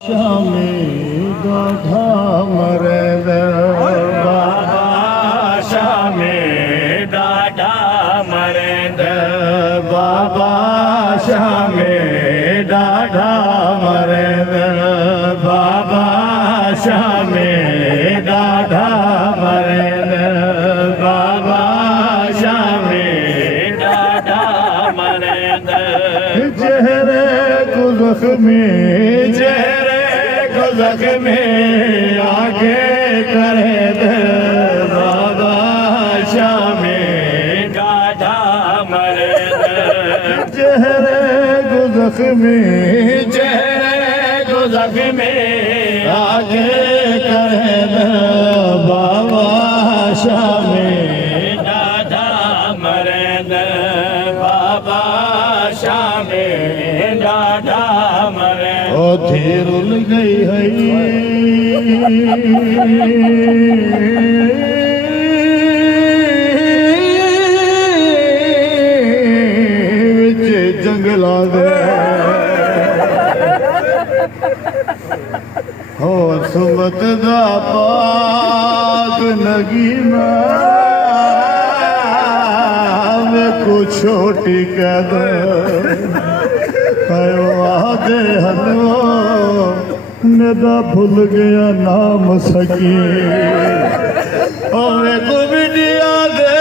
शामी ॾाढा मरद बाबा शामे ॾाढा मरद बाबा शामे ॾाढा मरद बाबा शामे ॾाढा मरद बाबा शामे ॾाढा मरद जहरे गुज़ख में में आगे करे दे बाबा शामे ॾाढा मरद जहरे गुज़ख में आगे करे दे बाबा शामे ॾाढा मरद बाबा शामे ॾाढा मरद ओ धीर उल गई है विच जंगला दे हो सुमत दा पाक नगीना में कुछ छोटी कद वादे हलवो नदा भूल गया नाम सकी और को बिटिया दे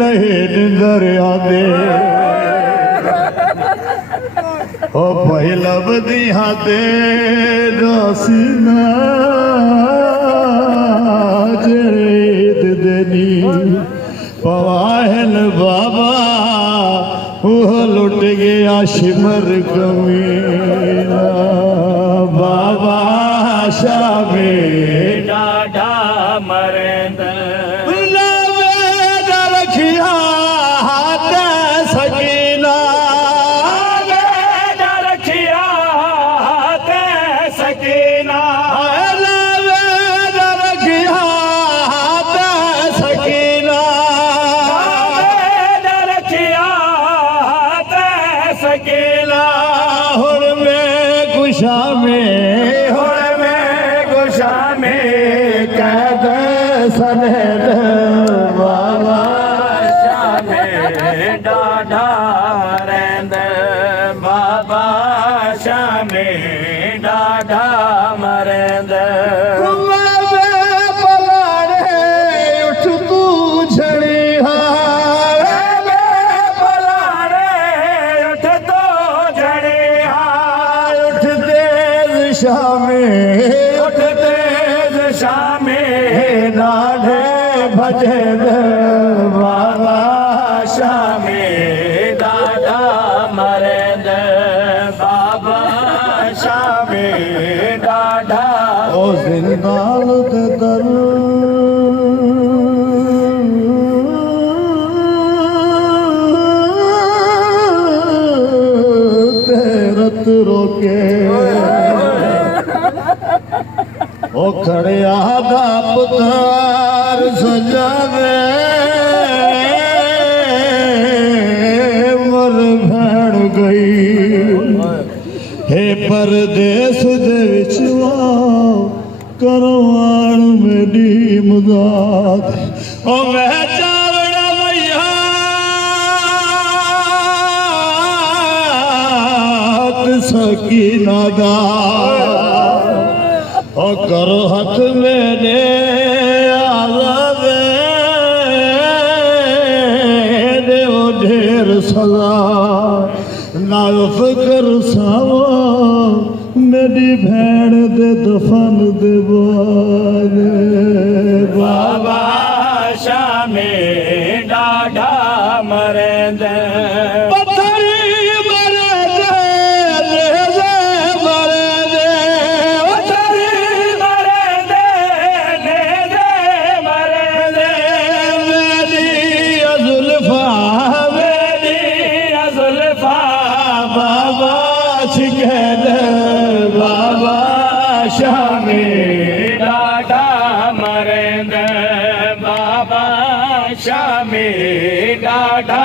लहेड दरिया दे ओ पहला बदिया दे रसीना जरेद देनी पवाहल बाबा वो लुट गया शिमर कमीना बाबा शामे ॾाढा मरद रखिया हाथ सकीना रखिया ते सकीना रखिया हाथ सकीना रखिया ते सकीना हुर में गुशा में गुशा में कैद सनद बाबा शामे ॾाढा मरद बाबा शामे ॾाढा मरद उठ तू झड़ी उठ तो झड़े उठ तेज शामे उठ तेज शामे नाढ़े भजन बाबा शामे ॾाढा मरद बाबा शामे ॾाढा ओ जिंदाल ते दर तेरत रोके ओ खड़े आदा पुतार सजावे मर भैण गई हे परदेस दे विचवा करवाण मेरी मदद ओ वह चावड़ा भैया सकीना दा ओ करो हाथ मेरे आवे देव ढेर सजा ना फिकर सावो मेरी भैण दे दफन दे बाबा शामे ॾाढा मरद बाबा शामे ॾाढा मरद बाबा शामे ॾाढा